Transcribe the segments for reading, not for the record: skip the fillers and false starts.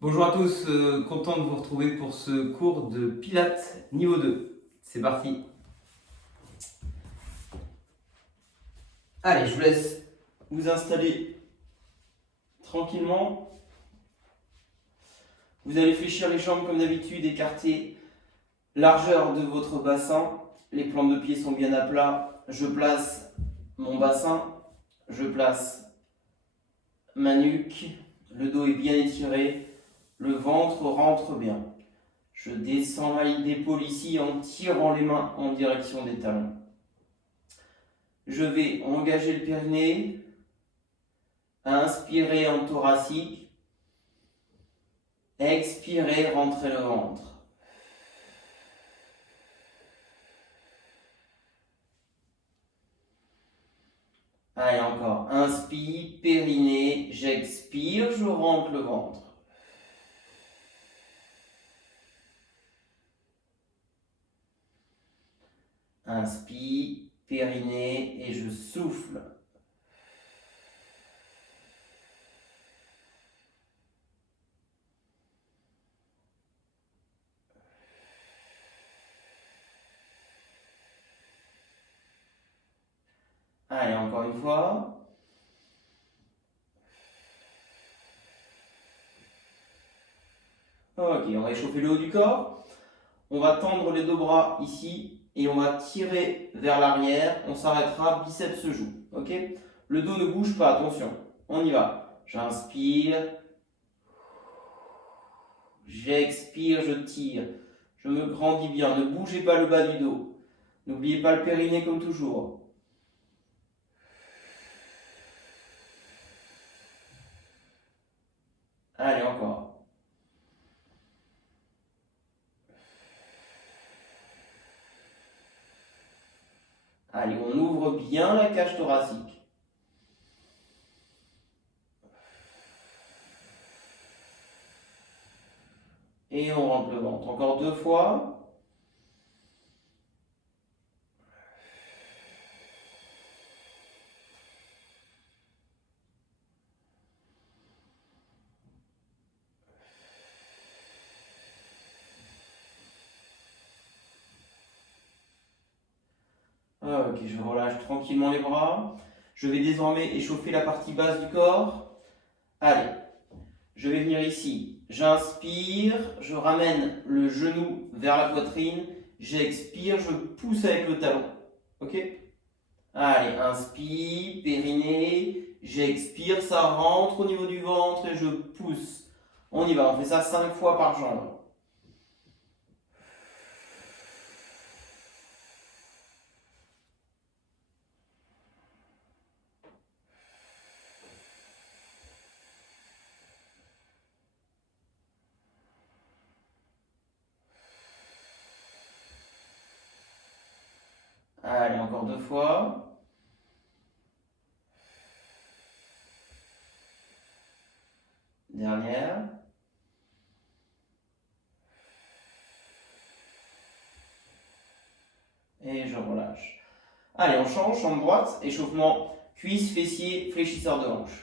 Bonjour à tous, content de vous retrouver pour ce cours de Pilates niveau 2. C'est parti. Allez, je vous laisse vous installer tranquillement. Vous allez fléchir les jambes comme d'habitude, écarter largeur de votre bassin. Les plantes de pied sont bien à plat. Je place mon bassin, je place ma nuque, le dos est bien étiré. Le ventre rentre bien. Je descends ma ligne d'épaule ici en tirant les mains en direction des talons. Je vais engager le périnée, inspirer en thoracique, expirer, rentrer le ventre. Allez, encore. Inspire, périnée, j'expire, je rentre le ventre. Inspire, périnée et je souffle. Allez, encore une fois. Ok, on va échauffer le haut du corps. On va tendre les deux bras ici et on va tirer vers l'arrière. On s'arrêtera, biceps se joue. Ok? Le dos ne bouge pas, attention. On y va. J'inspire. J'expire, je tire. Je me grandis bien. Ne bougez pas le bas du dos. N'oubliez pas le périnée comme toujours. Allez, encore. Allez, on ouvre bien la cage thoracique. Et on rentre le ventre. Encore deux fois. Ok, je relâche tranquillement les bras. Je vais désormais échauffer la partie basse du corps. Allez, je vais venir ici. J'inspire, je ramène le genou vers la poitrine. J'expire, je pousse avec le talon. Ok? Allez, inspire, périnée. J'expire, ça rentre au niveau du ventre et je pousse. On y va, on fait ça 5 fois par jambe. Allez, encore deux fois. Dernière. Et je relâche. Allez, on change, jambe droite, échauffement cuisse, fessier, fléchisseur de hanche.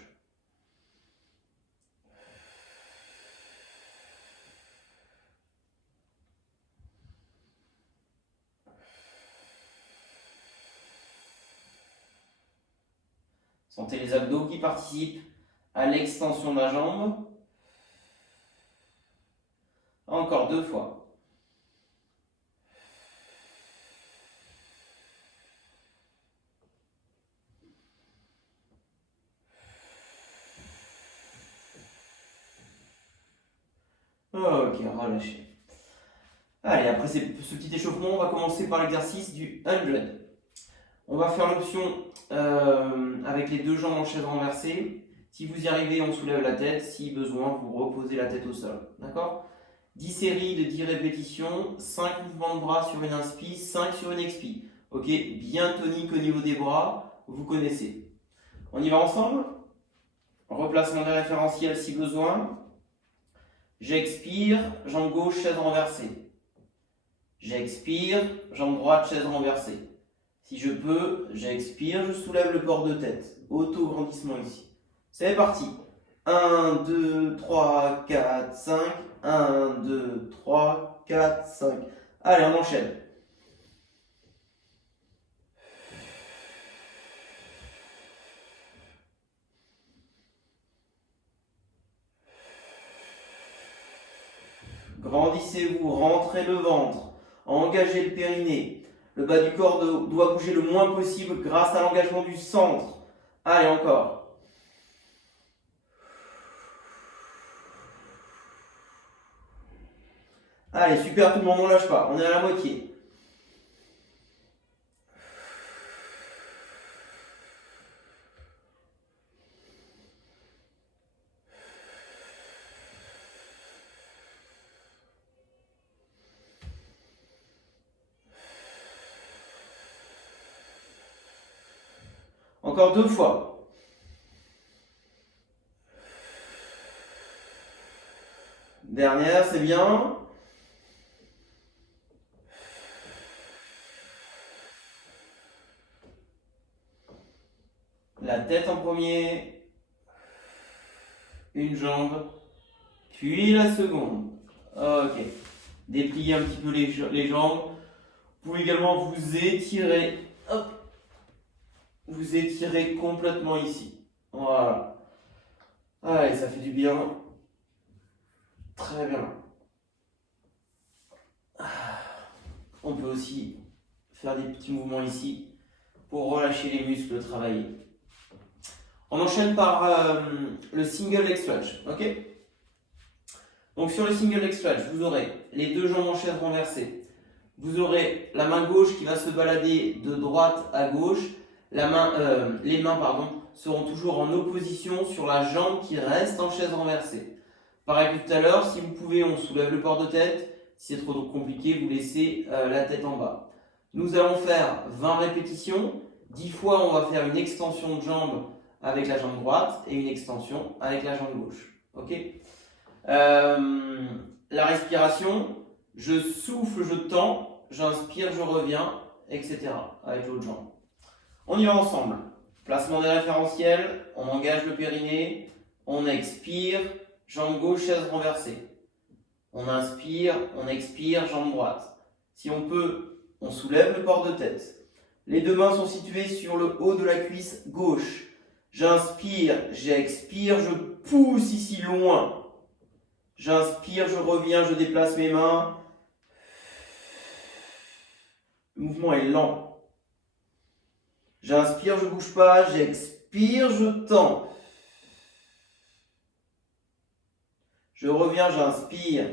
Sentez les abdos qui participent à l'extension de la jambe. Encore deux fois. Ok, relâchez. Allez, après ce petit échauffement, on va commencer par l'exercice du 100. On va faire l'option avec les deux jambes en chaise renversée. Si vous y arrivez, on soulève la tête. Si besoin, vous reposez la tête au sol. D'accord? 10 séries de 10 répétitions, 5 mouvements de bras sur une inspi, 5 sur une expi. Ok? Bien tonique au niveau des bras, vous connaissez. On y va ensemble? Replacement des référentiels si besoin. J'expire, jambe gauche, chaise renversée. J'expire, jambe droite, chaise renversée. Si je peux, j'expire, je soulève le port de tête. Auto-grandissement ici. C'est parti. 1, 2, 3, 4, 5. 1, 2, 3, 4, 5. Allez, on enchaîne. Grandissez-vous, rentrez le ventre, engagez le périnée. Le bas du corps doit bouger le moins possible grâce à l'engagement du centre. Allez, encore. Allez, super tout le monde, on lâche pas, on est à la moitié. Encore 2 fois. Dernière, c'est bien. La tête en premier. Une jambe. Puis la seconde. Ok. Dépliez un petit peu les jambes. Vous pouvez également vous étirer. Hop. Vous étirez complètement ici. Voilà. Allez, ça fait du bien. Très bien. On peut aussi faire des petits mouvements ici pour relâcher les muscles travaillés. On enchaîne par le single leg stretch. Ok. Donc sur le single leg stretch, vous aurez les 2 jambes en chaise renversées. Vous aurez la main gauche qui va se balader de droite à gauche. Les mains seront toujours en opposition sur la jambe qui reste en chaise renversée. Pareil que tout à l'heure, si vous pouvez, on soulève le port de tête. Si c'est trop compliqué, vous laissez la tête en bas. Nous allons faire 20 répétitions. 10 fois, on va faire une extension de jambe avec la jambe droite et une extension avec la jambe gauche. Ok. La respiration, je souffle, je tends, j'inspire, je reviens, etc. avec l'autre jambe. On y va ensemble. Placement des référentiels, on engage le périnée, on expire, jambe gauche, chaise renversée. On inspire, on expire, jambe droite. Si on peut, on soulève le port de tête. Les 2 mains sont situées sur le haut de la cuisse gauche. J'inspire, j'expire, je pousse ici loin. J'inspire, je reviens, je déplace mes mains. Le mouvement est lent. J'inspire, je ne bouge pas. J'expire, je tends. Je reviens, j'inspire.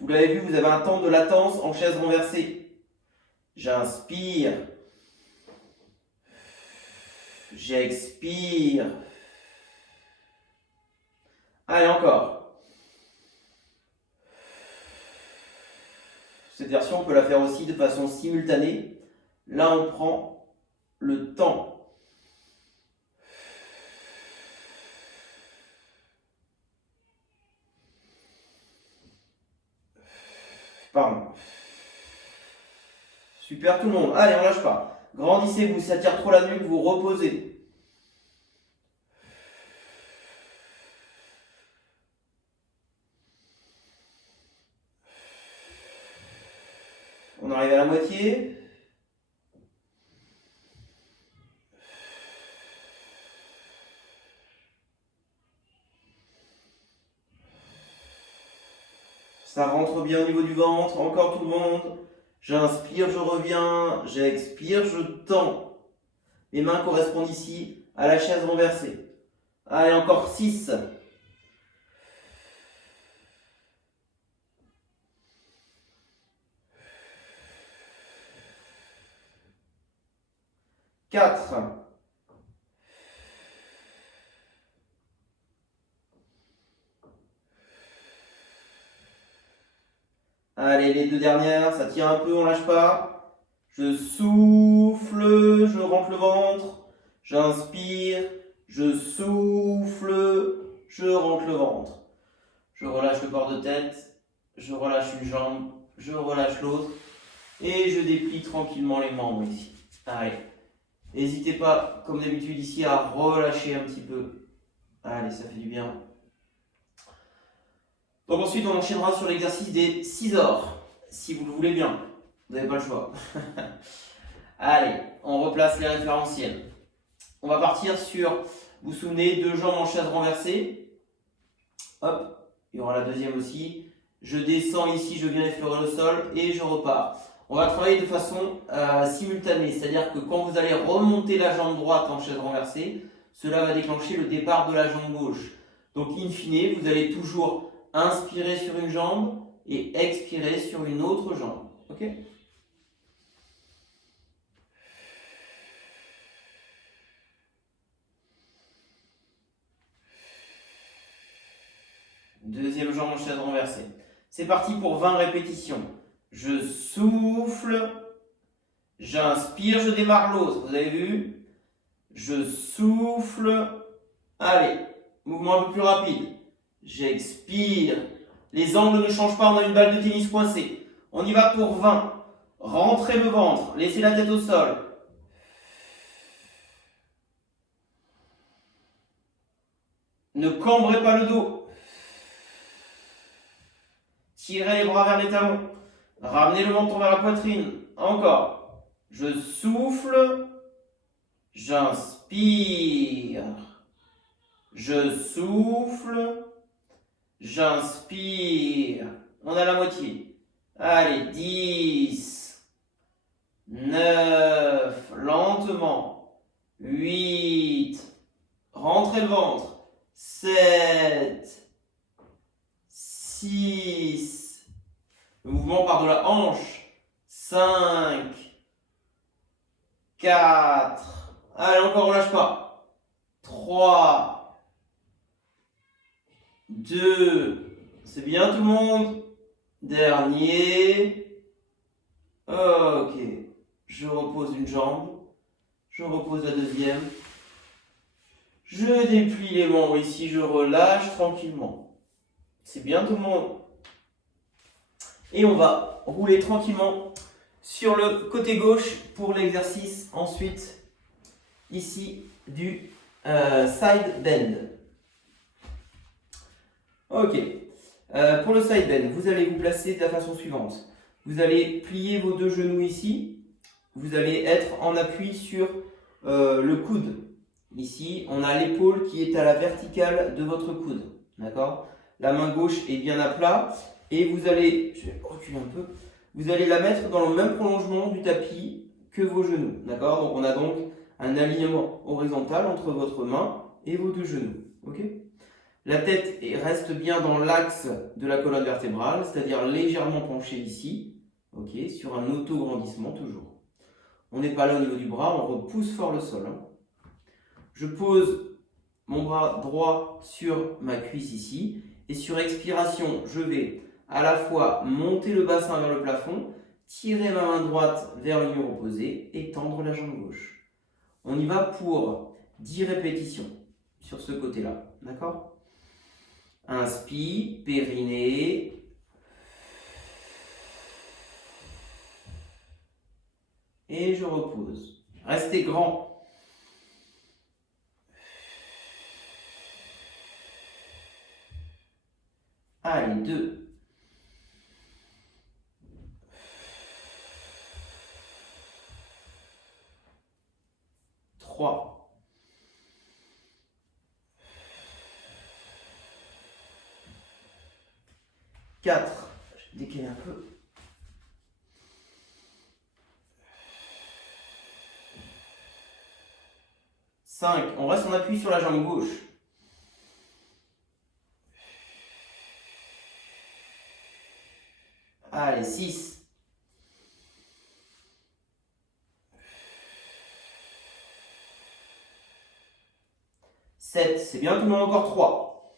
Vous l'avez vu, vous avez un temps de latence en chaise renversée. J'inspire. J'expire. Allez, encore. Cette version, on peut la faire aussi de façon simultanée. Là, on prend le temps. Pardon. Super tout le monde. Allez, on lâche pas. Grandissez-vous, si ça tire trop la nuque, vous reposez. On arrive à la moitié. Ça rentre bien au niveau du ventre. Encore tout le monde. J'inspire, je reviens. J'expire, je tends. Les mains correspondent ici à la chaise renversée. Allez, encore 6. 4. Allez, les 2 dernières, ça tire un peu, on lâche pas. Je souffle, je rentre le ventre. J'inspire, je souffle, je rentre le ventre. Je relâche le port de tête, je relâche une jambe, je relâche l'autre et je déplie tranquillement les membres ici. Allez, n'hésitez pas, comme d'habitude ici, à relâcher un petit peu. Allez, ça fait du bien. Donc ensuite, on enchaînera sur l'exercice des scissors, si vous le voulez bien. Vous n'avez pas le choix. Allez, on replace les référentiels. On va partir sur, vous vous souvenez, 2 jambes en chaise renversée. Hop, il y aura la deuxième aussi. Je descends ici, je viens effleurer le sol et je repars. On va travailler de façon simultanée, c'est-à-dire que quand vous allez remonter la jambe droite en chaise renversée, cela va déclencher le départ de la jambe gauche. Donc in fine, vous allez toujours inspirer sur une jambe et expirer sur une autre jambe. Ok ? Deuxième jambe en chaise renversée. C'est parti pour 20 répétitions. Je souffle, j'inspire, je démarre l'autre. Vous avez vu ? Je souffle. Allez, mouvement un peu plus rapide. J'expire. Les angles ne changent pas, on a une balle de tennis coincée. On y va pour 20. Rentrez le ventre, laissez la tête au sol. Ne cambrez pas le dos. Tirez les bras vers les talons. Ramenez le menton vers la poitrine. Encore. Je souffle. J'inspire. Je souffle. J'inspire. On a la moitié. Allez, 10, 9, lentement. 8, rentrez le ventre. 7, 6, le mouvement part de la hanche. 5, 4, allez, encore, on lâche pas. 3, 2, c'est bien tout le monde. Dernier. Ok. Je repose une jambe. Je repose la deuxième. Je déplie les membres ici. Je relâche tranquillement. C'est bien tout le monde. Et on va rouler tranquillement sur le côté gauche pour l'exercice ensuite ici du side bend. Ok. Pour le side bend, vous allez vous placer de la façon suivante. Vous allez plier vos 2 genoux ici. Vous allez être en appui sur le coude. Ici, on a l'épaule qui est à la verticale de votre coude. D'accord ? La main gauche est bien à plat. Et vous allez, je vais reculer un peu, vous allez la mettre dans le même prolongement du tapis que vos genoux. D'accord ? Donc on a donc un alignement horizontal entre votre main et vos 2 genoux. Ok ? La tête reste bien dans l'axe de la colonne vertébrale, c'est-à-dire légèrement penchée ici, ok, sur un auto-grandissement toujours. On n'est pas là au niveau du bras, on repousse fort le sol. Je pose mon bras droit sur ma cuisse ici, et sur expiration, je vais à la fois monter le bassin vers le plafond, tirer ma main droite vers le mur opposé et tendre la jambe gauche. On y va pour 10 répétitions sur ce côté-là, d'accord ? Inspire, périnée. Et je repose. Restez grand. Allez, 2. 3. 4. Je vais décaler un peu. 5. On reste en appui sur la jambe gauche. 6. 7. C'est bien, tout le monde, encore 3.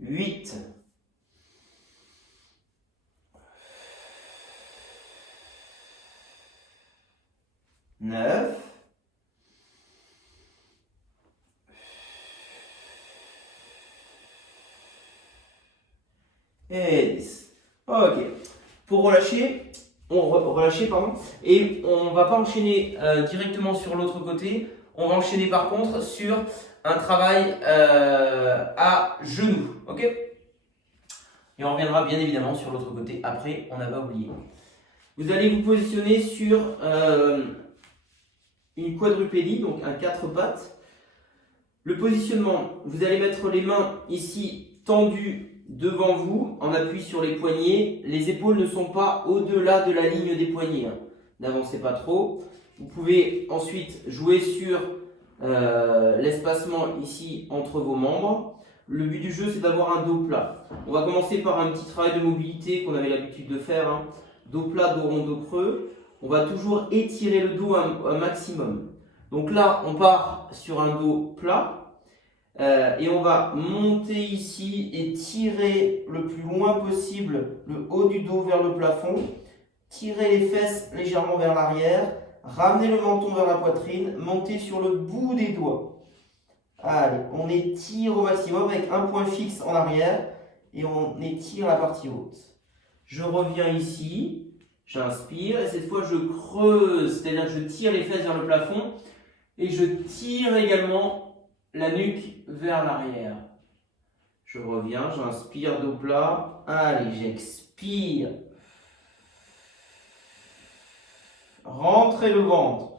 8. 9. 10. et 10. Ok. Pour relâcher, pardon, et on ne va pas enchaîner directement sur l'autre côté. On va enchaîner par contre sur un travail à genoux. Ok? Et on reviendra bien évidemment sur l'autre côté après, on n'a pas oublié. Vous allez vous positionner sur une quadrupédie, donc un 4 pattes. Le positionnement, vous allez mettre les mains ici tendues devant vous, en appui sur les poignets. Les épaules ne sont pas au-delà de la ligne des poignets. N'avancez pas trop. Vous pouvez ensuite jouer sur l'espacement ici entre vos membres. Le but du jeu, c'est d'avoir un dos plat. On va commencer par un petit travail de mobilité qu'on avait l'habitude de faire. Dos plat, dos rond, dos creux. On va toujours étirer le dos un maximum. Donc là, on part sur un dos plat. Et on va monter ici et tirer le plus loin possible le haut du dos vers le plafond. Tirer les fesses légèrement vers l'arrière. Ramener le menton vers la poitrine. Monter sur le bout des doigts. Allez, on étire au maximum avec un point fixe en arrière. Et on étire la partie haute. Je reviens ici. J'inspire. Et cette fois, je creuse. C'est-à-dire que je tire les fesses vers le plafond. Et je tire également la nuque vers l'arrière. Je reviens, j'inspire dos plat. Allez, j'expire. Rentrez le ventre.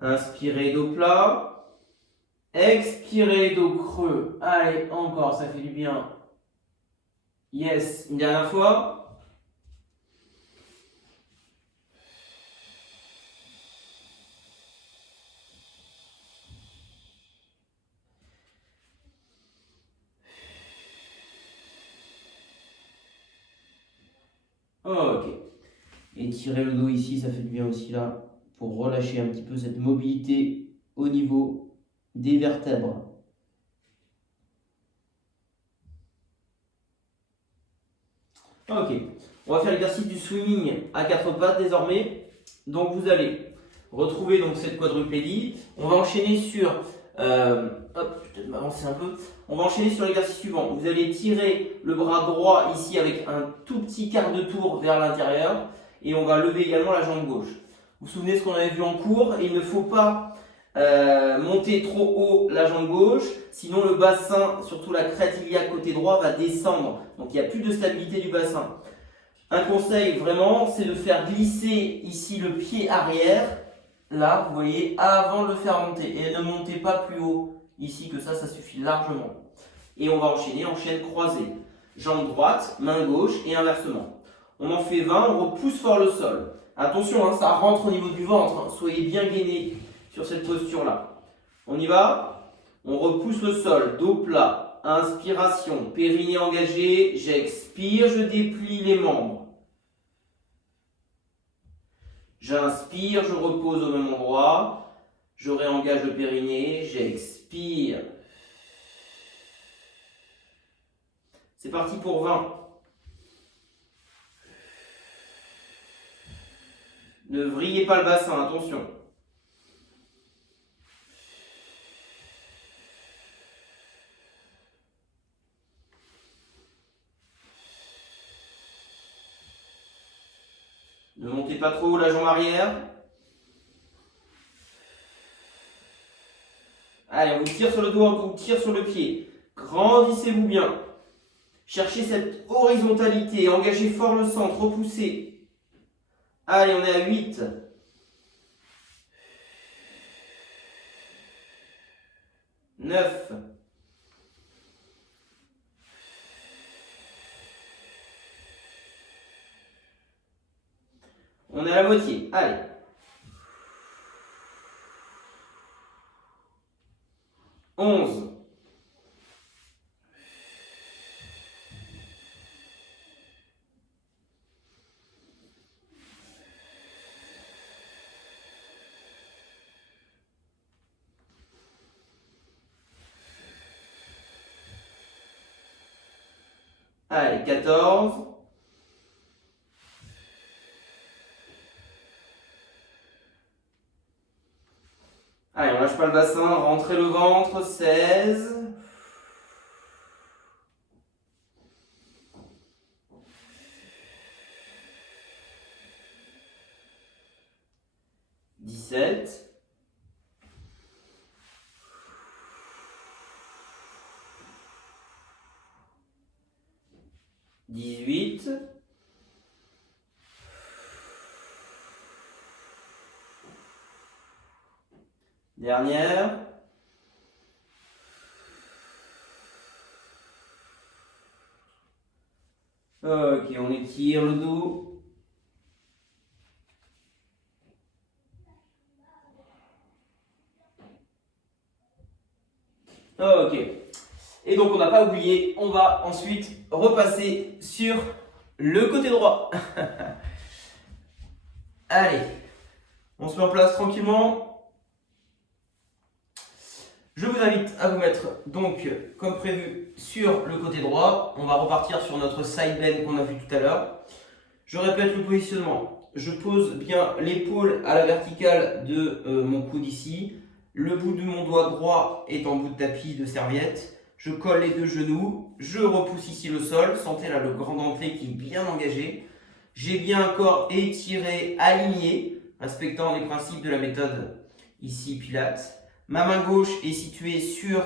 Inspirez dos plat. Expirez dos creux. Allez, encore, ça fait du bien. Yes, une dernière fois. Ok. Étirez le dos ici, ça fait du bien aussi là, pour relâcher un petit peu cette mobilité au niveau des vertèbres. Ok, on va faire l'exercice du swimming à 4 pattes désormais. Donc vous allez retrouver donc cette quadrupédie. On va enchaîner sur, hop, je vais m'avancer un peu. On va enchaîner sur l'exercice suivant. Vous allez tirer le bras droit ici avec un tout petit quart de tour vers l'intérieur. Et on va lever également la jambe gauche. Vous vous souvenez ce qu'on avait vu en cours? Il ne faut pas monter trop haut la jambe gauche, sinon le bassin, surtout la crête iliaque côté droit, va descendre. Donc il n'y a plus de stabilité du bassin. Un conseil vraiment, c'est de faire glisser ici le pied arrière, là, vous voyez, avant de le faire monter. Et ne montez pas plus haut ici que ça suffit largement. Et on va enchaîner, chaîne croisée. Jambe droite, main gauche et inversement. On en fait 20, on repousse fort le sol. Attention, ça rentre au niveau du ventre, soyez bien gainés sur cette posture-là. On y va? On repousse le sol, dos plat, inspiration, périnée engagé, j'expire, je déplie les membres. J'inspire, je repose au même endroit, je réengage le périnée, j'expire. C'est parti pour 20. Ne vrillez pas le bassin, attention. Ne montez pas trop haut la jambe arrière. Allez, on vous tire sur le dos, on vous tire sur le pied. Grandissez-vous bien. Cherchez cette horizontalité. Engagez fort le centre, repoussez. Allez, on est à 8. 9. On est à la moitié. Allez. 11. 14. Allez, on lâche pas le bassin, rentrez le ventre, 16. 17. 18. 'Dernière. Ok, on étire le dos. Ok. Et donc on n'a pas oublié, on va ensuite repasser sur le côté droit. Allez, on se met en place tranquillement. Je vous invite à vous mettre donc comme prévu sur le côté droit. On va repartir sur notre side bend qu'on a vu tout à l'heure. Je répète le positionnement. Je pose bien l'épaule à la verticale de mon coude ici. Le bout de mon doigt droit est en bout de tapis de serviette. Je colle les deux genoux. Je repousse ici le sol. Sentez là le grand dentelé qui est bien engagé. J'ai bien un corps étiré, aligné, respectant les principes de la méthode ici Pilates. Ma main gauche est située sur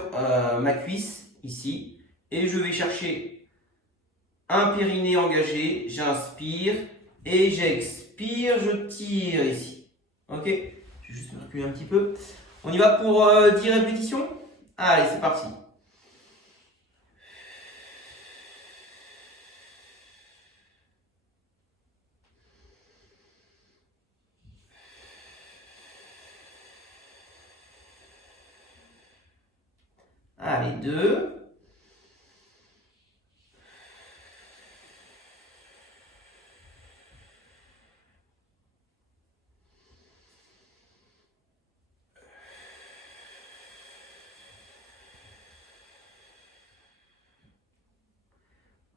ma cuisse, ici. Et je vais chercher un périnée engagé. J'inspire et j'expire. Je tire ici. Ok? Je vais juste me reculer un petit peu. On y va pour 10 répétitions? Allez, c'est parti. Allez, 2.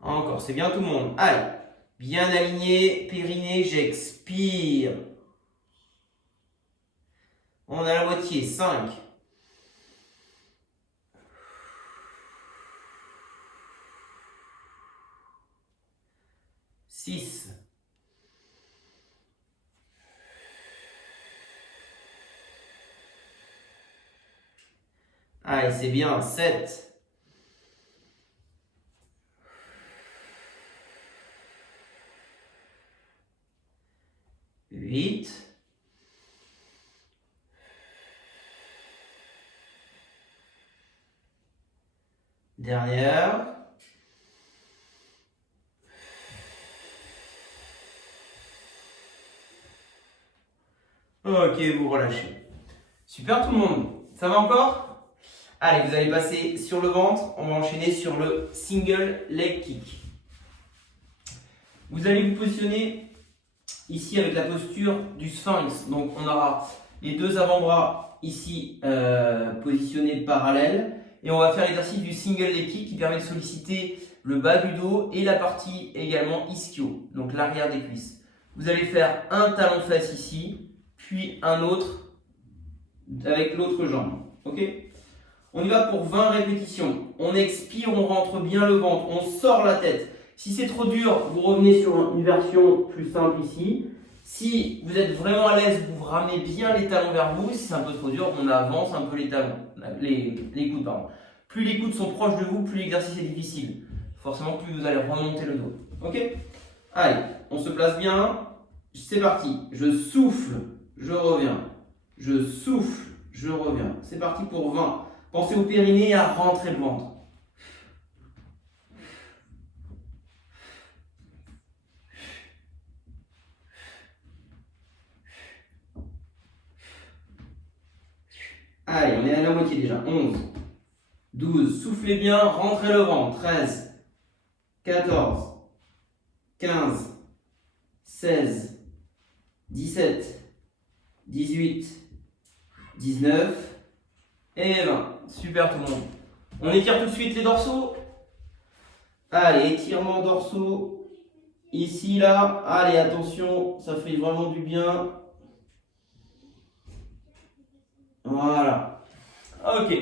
Encore, c'est bien tout le monde. Allez, bien aligné, périnée, j'expire. On a la moitié, 5. 6. 'Allez, c'est bien, 7. 8. 'Dernière. Ok, vous relâchez. Super tout le monde. Ça va encore? Allez, vous allez passer sur le ventre. On va enchaîner sur le single leg kick. Vous allez vous positionner ici avec la posture du sphinx. Donc on aura les deux avant-bras ici positionnés parallèles. Et on va faire l'exercice du single leg kick qui permet de solliciter le bas du dos et la partie également ischio, donc l'arrière des cuisses. Vous allez faire un talon-fesse ici, puis un autre avec l'autre jambe. Ok? On y va pour 20 répétitions. On expire, on rentre bien le ventre, on sort la tête. Si c'est trop dur, vous revenez sur une version plus simple ici. Si vous êtes vraiment à l'aise, vous ramenez bien les talons vers vous. Si c'est un peu trop dur, on avance un peu les talons, les coudes. Pardon. Plus les coudes sont proches de vous, plus l'exercice est difficile. Forcément, plus vous allez remonter le dos. Ok? Allez, on se place bien. C'est parti. Je souffle, je reviens. Je souffle, je reviens. C'est parti pour 20. Pensez au périnée et à rentrer le ventre. Allez, on est à la moitié déjà. 11, 12, soufflez bien, rentrez le ventre. 13, 14, 15, 16, 17, 18, 19 et 20. Super tout le monde. On étire tout de suite les dorsaux. Allez, étirement dorsaux. Ici, là. Allez, attention, ça fait vraiment du bien. Voilà. Ok.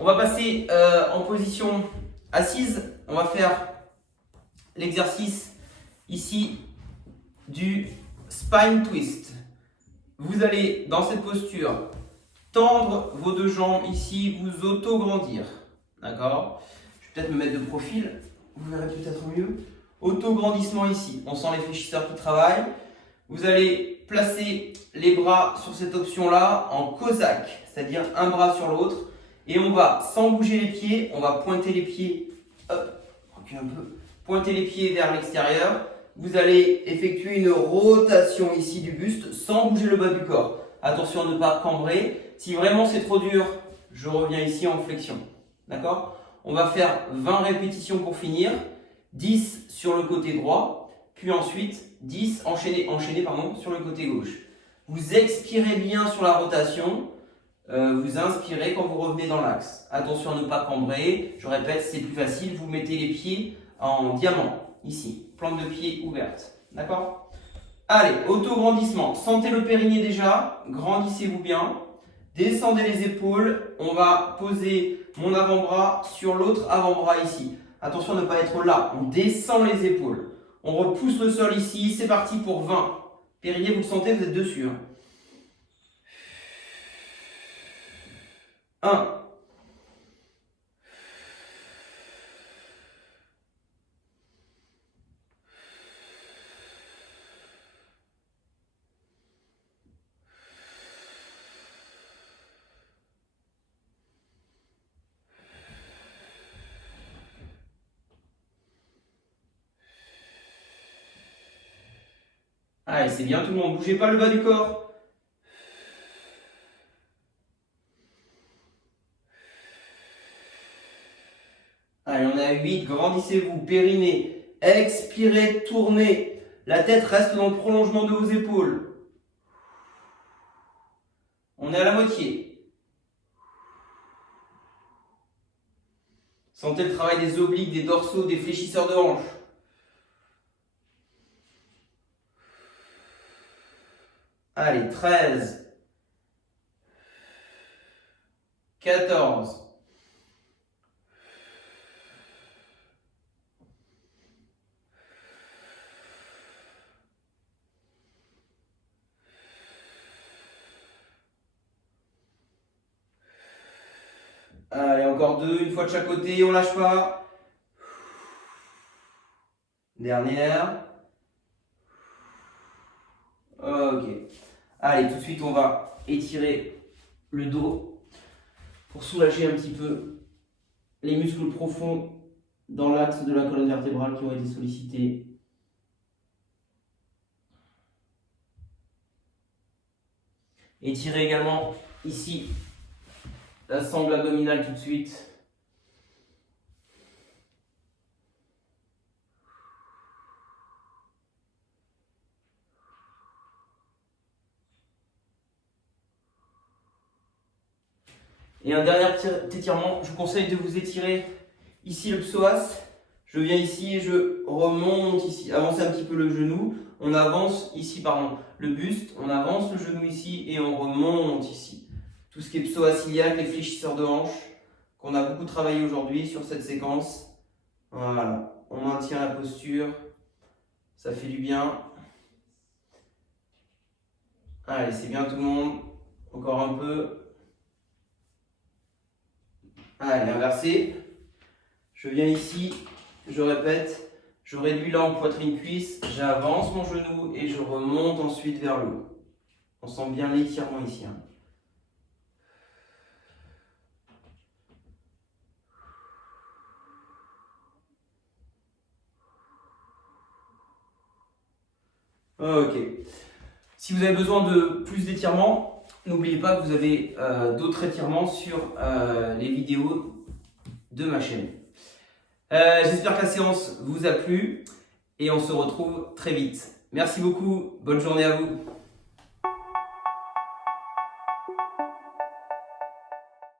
On va passer en position assise. On va faire l'exercice ici du spine twist. vous allez, dans cette posture, tendre vos deux jambes ici, vous auto-grandir. D'accord? Je vais peut-être me mettre de profil, vous verrez peut-être mieux. Auto-grandissement ici, on sent les fléchisseurs qui travaillent. Vous allez placer les bras sur cette option-là en cosaque, c'est-à-dire un bras sur l'autre. Et on va, sans bouger les pieds, on va pointer les pieds, hop, recule un peu, pointer les pieds vers l'extérieur. Vous allez effectuer une rotation ici du buste sans bouger le bas du corps. Attention à ne pas cambrer. Si vraiment c'est trop dur, je reviens ici en flexion. D'accord? On va faire 20 répétitions pour finir. 10 sur le côté droit, puis ensuite 10 enchaînés sur le côté gauche. Vous expirez bien sur la rotation. Vous inspirez quand vous revenez dans l'axe. Attention à ne pas cambrer. Je répète, c'est plus facile. Vous mettez les pieds en diamant, ici. Plante de pied ouverte. D'accord? Allez, auto-grandissement. Sentez le périnée déjà. Grandissez-vous bien. Descendez les épaules. On va poser mon avant-bras sur l'autre avant-bras ici. Attention à ne pas être là. On descend les épaules. On repousse le sol ici. C'est parti pour 20. Périnée, vous le sentez, vous êtes dessus. 1. Allez, c'est bien tout le monde. Bougez pas le bas du corps. Allez, on est à 8. Grandissez-vous. Périnée. Expirez, tournez. La tête reste dans le prolongement de vos épaules. On est à la moitié. Sentez le travail des obliques, des dorsaux, des fléchisseurs de hanches. Allez, 13. 14. Allez, encore 2, une fois de chaque côté, on lâche pas. Dernière. Ok. Allez, tout de suite, on va étirer le dos pour soulager un petit peu les muscles profonds dans l'axe de la colonne vertébrale qui ont été sollicités. Étirez également ici la sangle abdominale tout de suite. Et un dernier petit étirement, je vous conseille de vous étirer ici le psoas. Je viens ici et je remonte ici. Avancez un petit peu le genou. On avance ici, pardon, le buste. On avance le genou ici et on remonte ici. Tout ce qui est psoas iliaque, les fléchisseurs de hanches, qu'on a beaucoup travaillé aujourd'hui sur cette séquence. Voilà. On maintient la posture. Ça fait du bien. Allez, c'est bien tout le monde. Encore un peu. Allez, inversé. Je viens ici, je répète, je réduis l'angle poitrine-cuisse, j'avance mon genou et je remonte ensuite vers le haut. On sent bien l'étirement ici. Ok. Si vous avez besoin de plus d'étirements, n'oubliez pas que vous avez d'autres étirements sur les vidéos de ma chaîne. J'espère que la séance vous a plu et on se retrouve très vite. Merci beaucoup, bonne journée à vous.